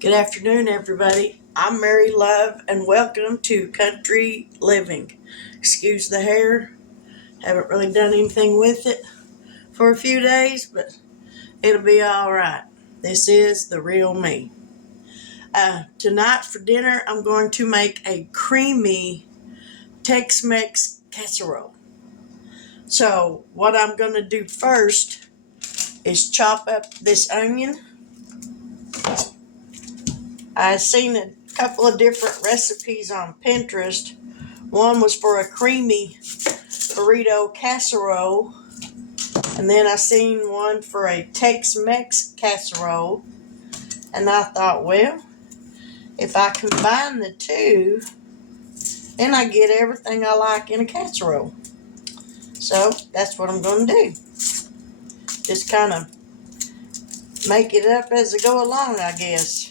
Good afternoon, everybody. I'm Mary Love, and welcome to Country Living. Excuse the hair. Haven't really done anything with it for a few days, but it'll be all right. This is the real me. Tonight for dinner, I'm going to make a creamy Tex Mex Casserole. So, what I'm going to do first is chop up this onion. I've seen a couple of different recipes on Pinterest. One was for a creamy burrito casserole, and then I seen one for a Tex Mex casserole, and I thought, well, if I combine the two, then I get everything I like in a casserole. So that's what I'm going to do. Just kind of make it up as I go along, I guess.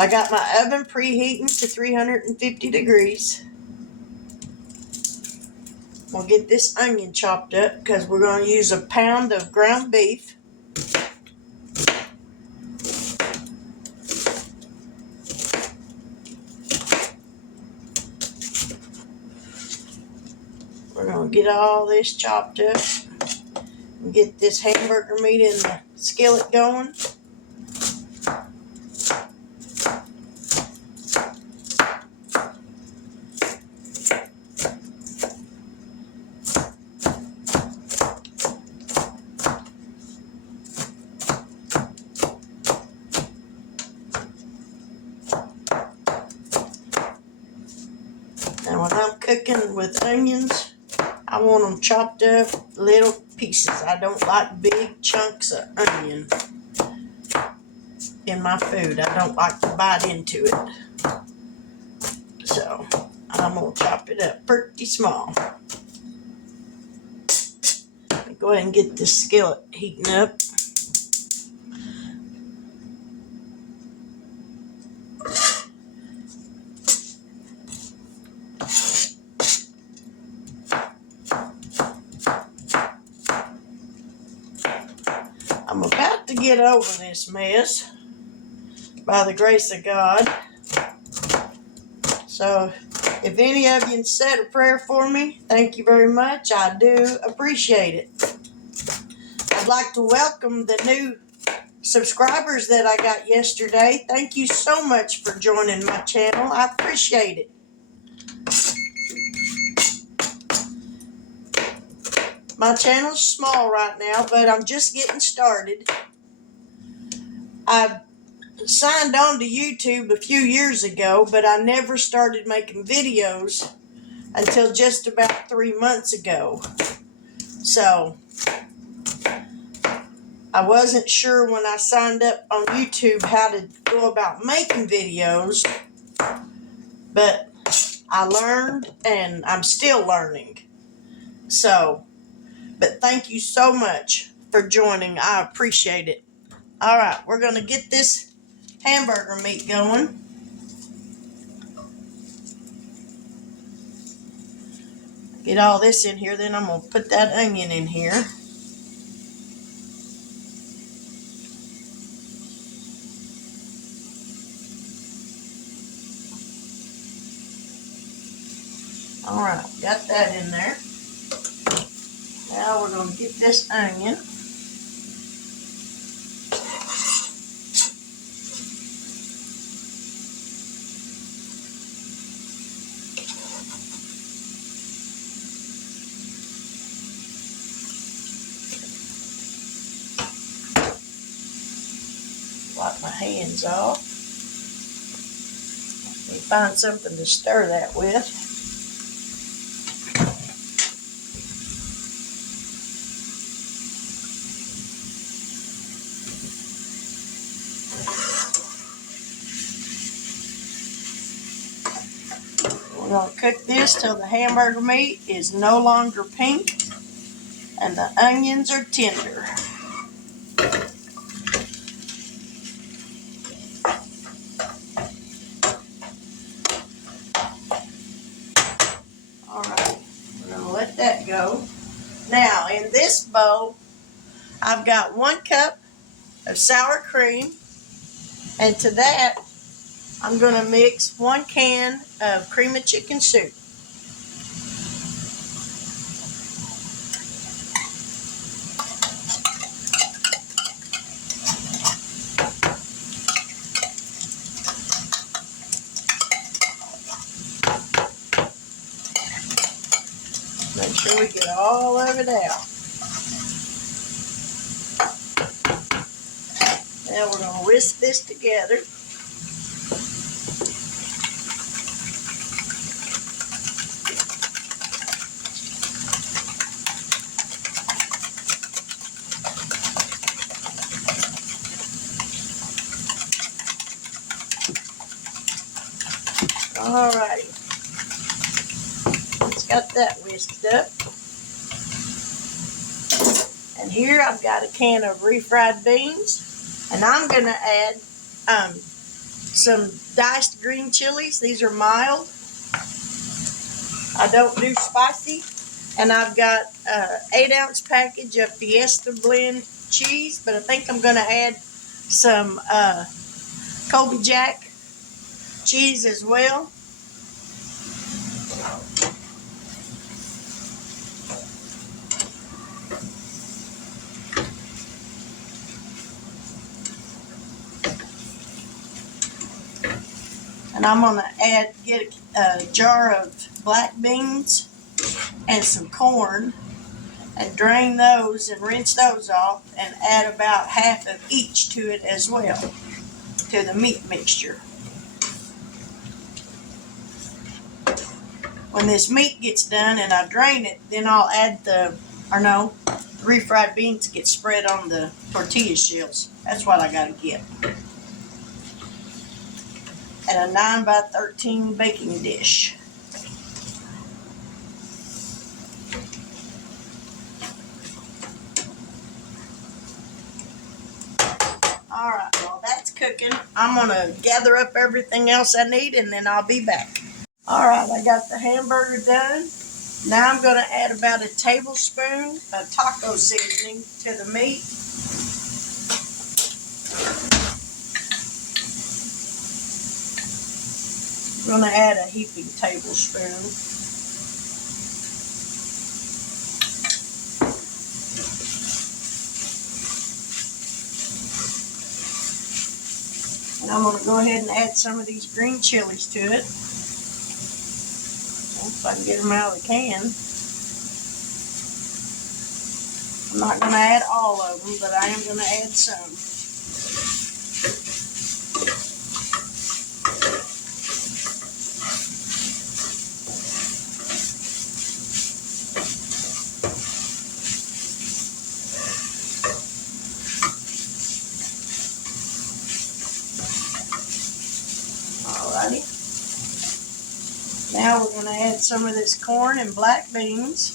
I got my oven preheating to 350 degrees. We'll get this onion chopped up because we're going to use a pound of ground beef. We're going to get all this chopped up and get this hamburger meat in the skillet going. And when I'm cooking with onions, I want them chopped up little pieces. I don't like big chunks of onion in my food. I don't like to bite into it. So I'm going to chop it up pretty small. Go ahead and get this skillet heating up. I'm about to get over this mess by the grace of God. So if any of you said a prayer for me, thank you very much. I do appreciate it. I'd like to welcome the new subscribers that I got yesterday. Thank you so much for joining my channel. I appreciate it. My channel's small right now, but I'm just getting started. I signed on to YouTube a few years ago, but I never started making videos until just about 3 months ago. So I wasn't sure when I signed up on YouTube how to go about making videos, but I learned and I'm still learning. So, but thank you so much for joining. I appreciate it. All right, we're going to get this hamburger meat going. Get all this in here, then I'm going to put that onion in here. All right, got that in there. Now we're going to get this onion. Wipe my hands off. Let me find something to stir that with. We're going to cook this till the hamburger meat is no longer pink and the onions are tender. Alright, we're going to let that go. Now, in this bowl, I've got 1 cup of sour cream, And to that, I'm going to mix 1 can of cream of chicken soup. Make sure we get all of it out. Now we're going to whisk this together. Alrighty. It's got that whisked up. And here I've got a can of refried beans. And I'm going to add some diced green chilies. These are mild. I don't do spicy. And I've got an 8-ounce package of Fiesta blend cheese. But I think I'm going to add some Colby Jack cheese as well. And I'm going to get a jar of black beans and some corn and drain those and rinse those off and add about half of each to it as well, to the meat mixture. When this meat gets done and I drain it, then I'll add the refried beans get spread on the tortilla shells. That's what I gotta get. And a 9x13 baking dish. Alright, while that's cooking, I'm gonna gather up everything else I need and then I'll be back. Alright, I got the hamburger done. Now I'm gonna add about a tablespoon of taco seasoning to the meat. I'm going to add a heaping tablespoon. And I'm going to go ahead and add some of these green chilies to it. If I can get them out of the can. I'm not going to add all of them, but I am going to add some. Alrighty. Now we're going to add some of this corn and black beans.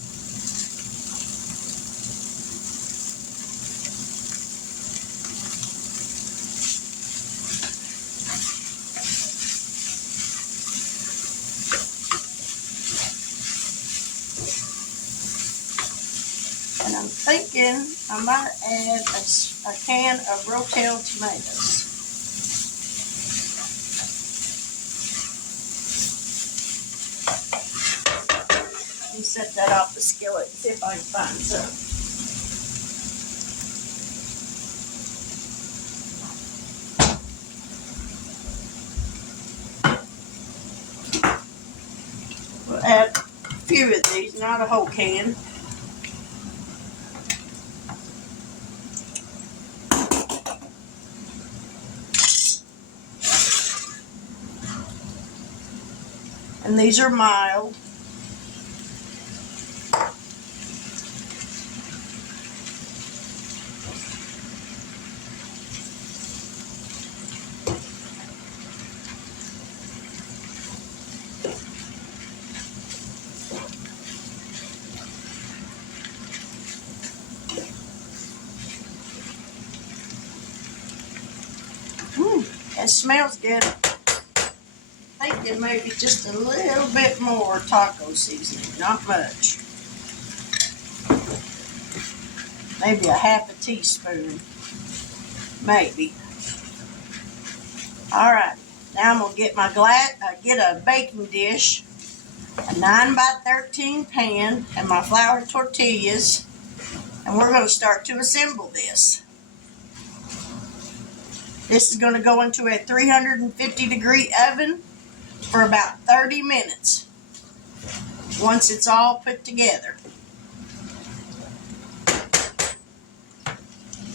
And I'm thinking I might add a can of Rotel tomatoes. Let me set that off the skillet and see if I can find some. We'll add a few of these, not a whole can. And these are mild. It smells good. I'm thinking maybe just a little bit more taco seasoning, not much. Maybe a half a teaspoon, maybe. Alright, now I'm going to get my get a baking dish, a 9 by 13 pan, and my flour tortillas, and we're going to start to assemble this. This is going to go into a 350-degree oven for about 30 minutes once it's all put together.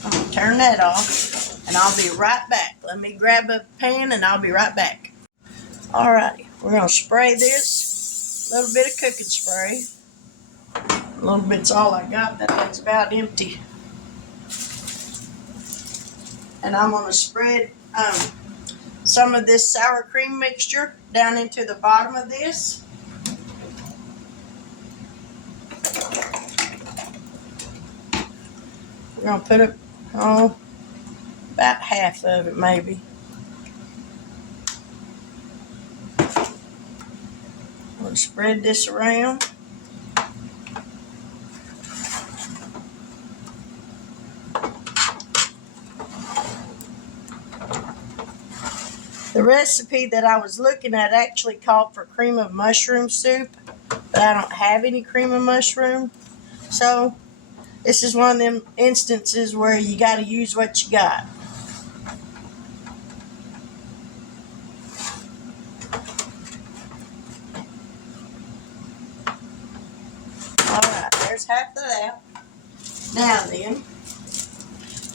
I'm going to turn that off, and I'll be right back. Let me grab a pan, and I'll be right back. Alrighty, we're going to spray this, a little bit of cooking spray. A little bit's all I got. That thing's about empty. And I'm going to spread some of this sour cream mixture down into the bottom of this. We're going to put it on about half of it maybe. I'm going to spread this around. The recipe that I was looking at actually called for cream of mushroom soup, but I don't have any cream of mushroom. So this is one of them instances where you got to use what you got. Alright, there's half of that. Now then,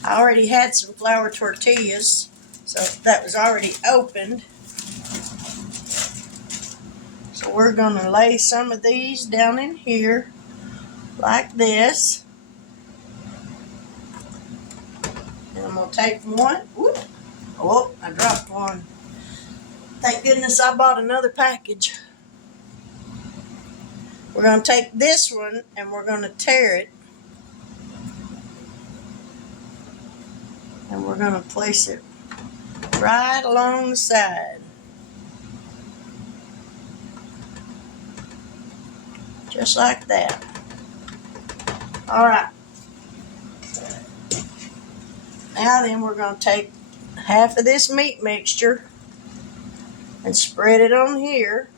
I already had some flour tortillas, so that was already opened. So we're going to lay some of these down in here like this. And I'm going to take one. Whoop. Oh, I dropped one. Thank goodness I bought another package. We're going to take this one and we're going to tear it. And we're going to place it right along the side. Just like that. Alright. Now then we're going to take half of this meat mixture and spread it on here.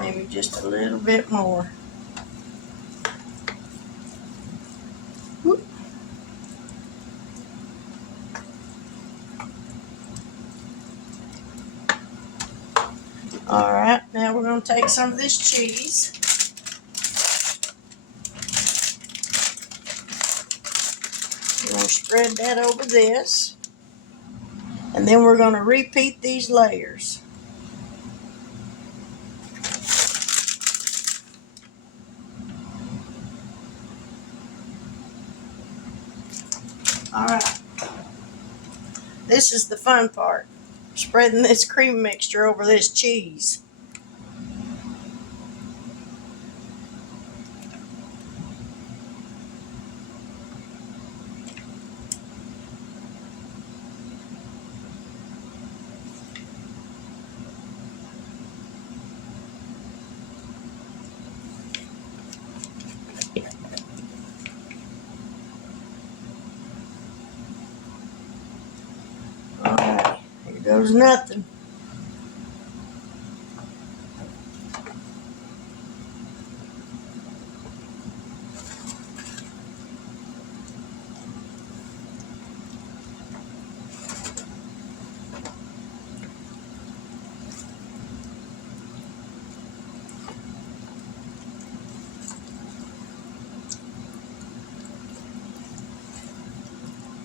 Maybe just a little bit more. Whoop. Alright, now we're going to take some of this cheese. We're going to spread that over this. And then we're going to repeat these layers. Alright. This is the fun part. Spreading this cream mixture over this cheese. Alright, here goes nothing.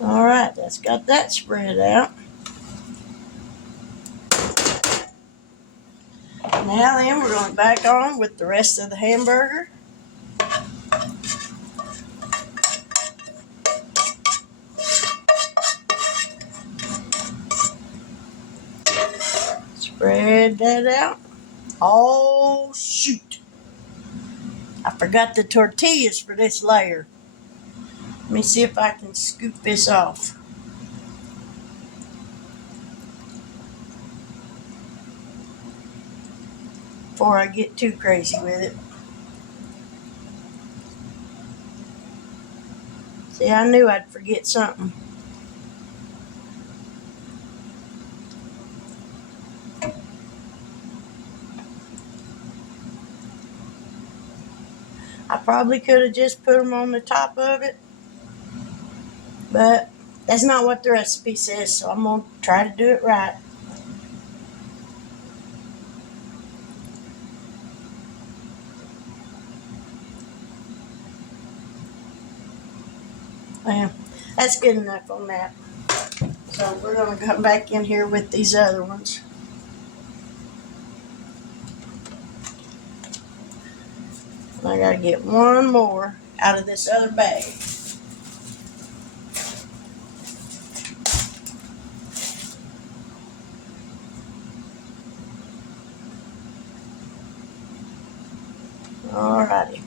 Alright, that's got that spread out. Now then, we're going back on with the rest of the hamburger. Spread that out. Oh, shoot. I forgot the tortillas for this layer. Let me see if I can scoop this off. Before I get too crazy with it. See, I knew I'd forget something. I probably could have just put them on the top of it, but that's not what the recipe says, so I'm going to try to do it right. Well, that's good enough on that. So we're going to come back in here with these other ones. I got to get one more out of this other bag. Alrighty.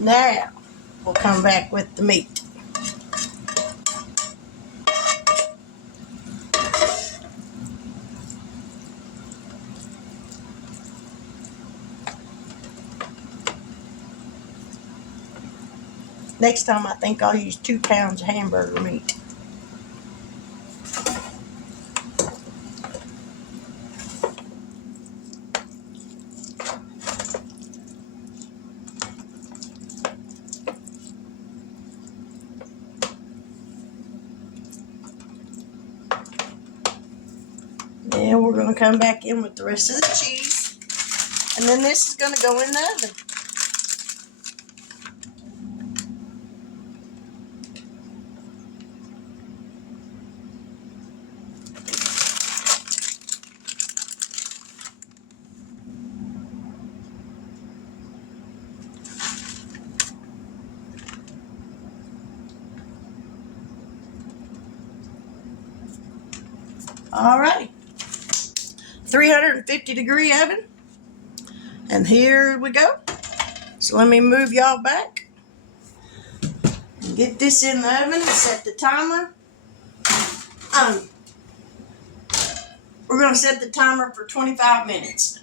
Now we'll come back with the meat. Next time I think I'll use 2 pounds of hamburger meat. Then we're going to come back in with the rest of the cheese. And then this is going to go in the oven. Alrighty. 350-degree oven. And here we go. So let me move y'all back. And get this in the oven and set the timer. We're going to set the timer for 25 minutes.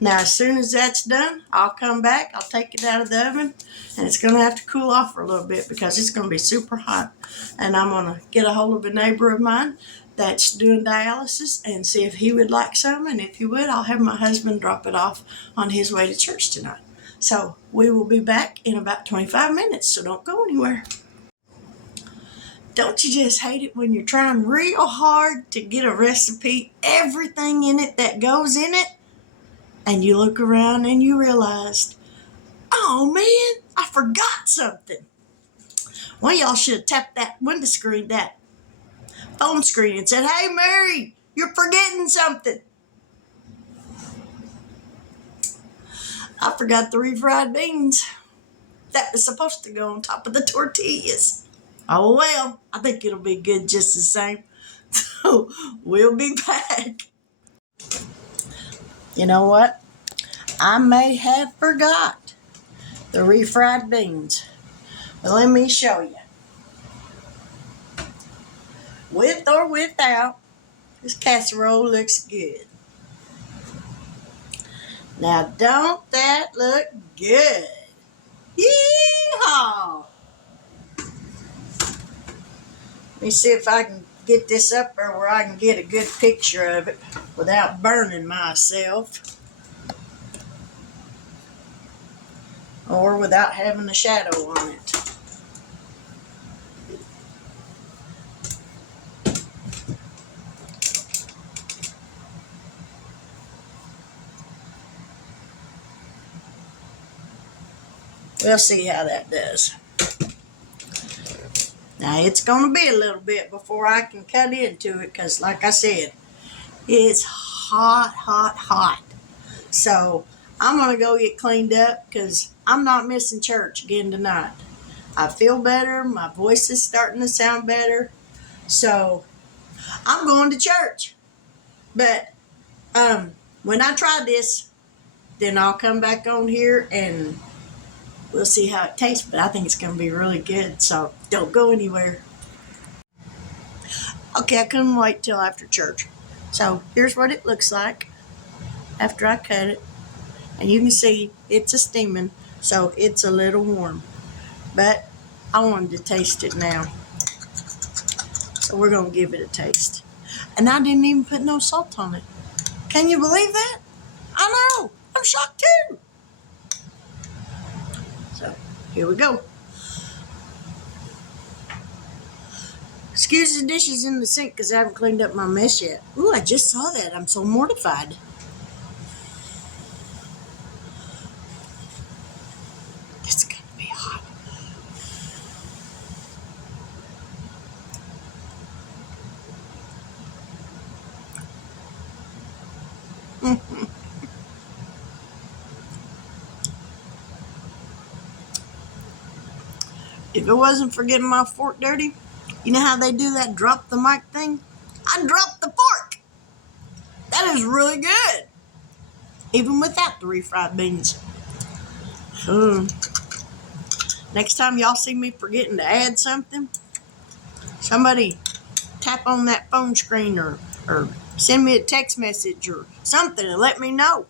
Now, as soon as that's done, I'll come back. I'll take it out of the oven, and it's going to have to cool off for a little bit because it's going to be super hot. And I'm going to get a hold of a neighbor of mine that's doing dialysis and see if he would like some. And if he would, I'll have my husband drop it off on his way to church tonight. So we will be back in about 25 minutes, so don't go anywhere. Don't you just hate it when you're trying real hard to get a recipe, everything in it that goes in it, and you look around and you realized, oh man, I forgot something. One of y'all should have tapped that window screen, that phone screen, and said, hey Mary, you're forgetting something. I forgot the refried beans. That was supposed to go on top of the tortillas. Oh well, I think it'll be good just the same. So we'll be back. You know what? I may have forgot the refried beans, but let me show you. With or without, this casserole looks good. Now, don't that look good? Yee-haw! Let me see if I can get this up there where I can get a good picture of it without burning myself. Or without having a shadow on it. We'll see how that does. Now, it's going to be a little bit before I can cut into it because, like I said, it's hot, hot, hot. So, I'm going to go get cleaned up because I'm not missing church again tonight. I feel better. My voice is starting to sound better. So, I'm going to church. But when I try this, then I'll come back on here and we'll see how it tastes. But I think it's going to be really good. So, don't go anywhere. Okay, I couldn't wait till after church. So here's what it looks like after I cut it. And you can see it's a steaming, so it's a little warm. But I wanted to taste it now. So we're going to give it a taste. And I didn't even put no salt on it. Can you believe that? I know. I'm shocked too. So here we go. Excuse the dishes in the sink because I haven't cleaned up my mess yet. Ooh, I just saw that. I'm so mortified. It's going to be hot. If it wasn't for getting my fork dirty, you know how they do that drop the mic thing? I dropped the fork. That is really good. Even without the refried beans. Next time y'all see me forgetting to add something, somebody tap on that phone screen or send me a text message or something and let me know.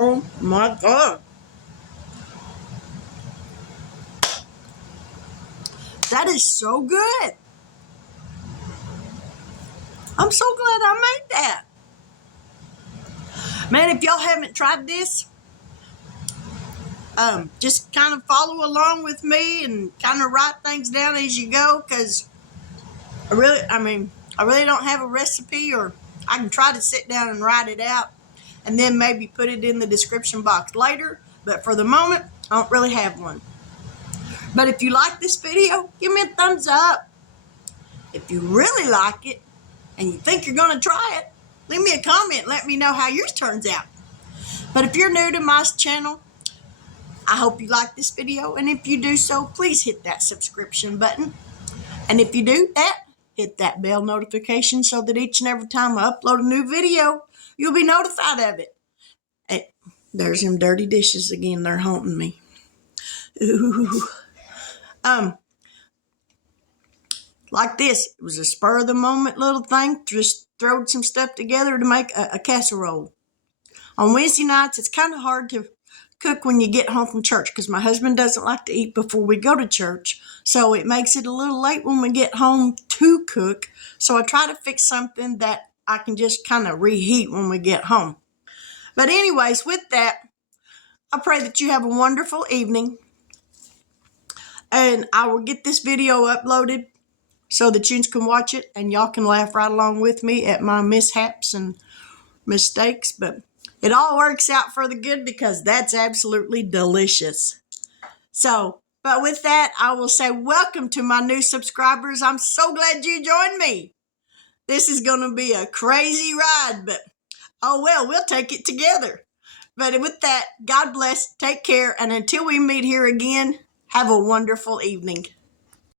Oh my God. That is so good. I'm so glad I made that. Man, if y'all haven't tried this, just kind of follow along with me and kind of write things down as you go, because I really don't have a recipe, or I can try to sit down and write it out and then maybe put it in the description box later. But for the moment, I don't really have one. But if you like this video, give me a thumbs up. If you really like it and you think you're going to try it, leave me a comment and let me know how yours turns out. But if you're new to my channel, I hope you like this video. And if you do so, please hit that subscription button. And if you do that, hit that bell notification so that each and every time I upload a new video, you'll be notified of it. Hey, there's them dirty dishes again. They're haunting me. Ooh. Like this, it was a spur of the moment little thing. Just throwed some stuff together to make a casserole. On Wednesday nights, it's kind of hard to cook when you get home from church because my husband doesn't like to eat before we go to church. So it makes it a little late when we get home to cook. So I try to fix something that I can just kind of reheat when we get home. But anyways, with that, I pray that you have a wonderful evening. And I will get this video uploaded so that you can watch it and y'all can laugh right along with me at my mishaps and mistakes. But it all works out for the good because that's absolutely delicious. So, but with that, I will say welcome to my new subscribers. I'm so glad you joined me. This is going to be a crazy ride, but oh well, we'll take it together. But with that, God bless, take care, and until we meet here again, have a wonderful evening.